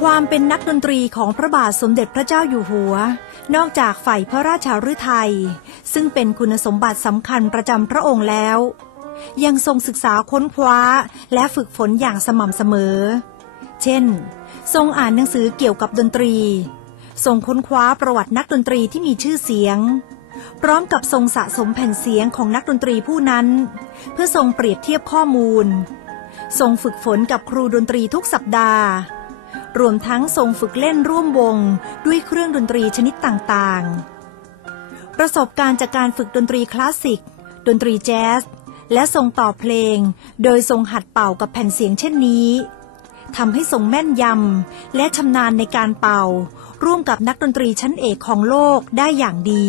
ความเป็นนักดนตรีของพระบาทสมเด็จพระเจ้าอยู่หัว นอกจากฝ่ายพระราชาฤทัยซึ่งเป็นคุณสมบัติสำคัญประจำพระองค์แล้ว ยังทรงศึกษาค้นคว้าและฝึกฝนอย่างสม่ำเสมอ เช่น ทรงอ่านหนังสือเกี่ยวกับดนตรี ทรงค้นคว้าประวัตินักดนตรีที่มีชื่อเสียง พร้อมกับทรงสะสมแผ่นเสียงของนักดนตรีผู้นั้น เพื่อทรงเปรียบเทียบข้อมูล ทรงฝึกฝนกับครูดนตรีทุกสัปดาห์ รวมทั้งทรงฝึกเล่นร่วมวงด้วยเครื่องดนตรีชนิดต่างๆ ประสบการณ์จากการฝึกดนตรีคลาสสิก ดนตรีแจ๊สและทรงต่อเพลง โดยทรงหัดเป่ากับแผ่นเสียงเช่นนี้ทำให้ทรงแม่นยำและชำนาญในการเป่า ร่วมกับนักดนตรีชั้นเอกของโลกได้อย่างดี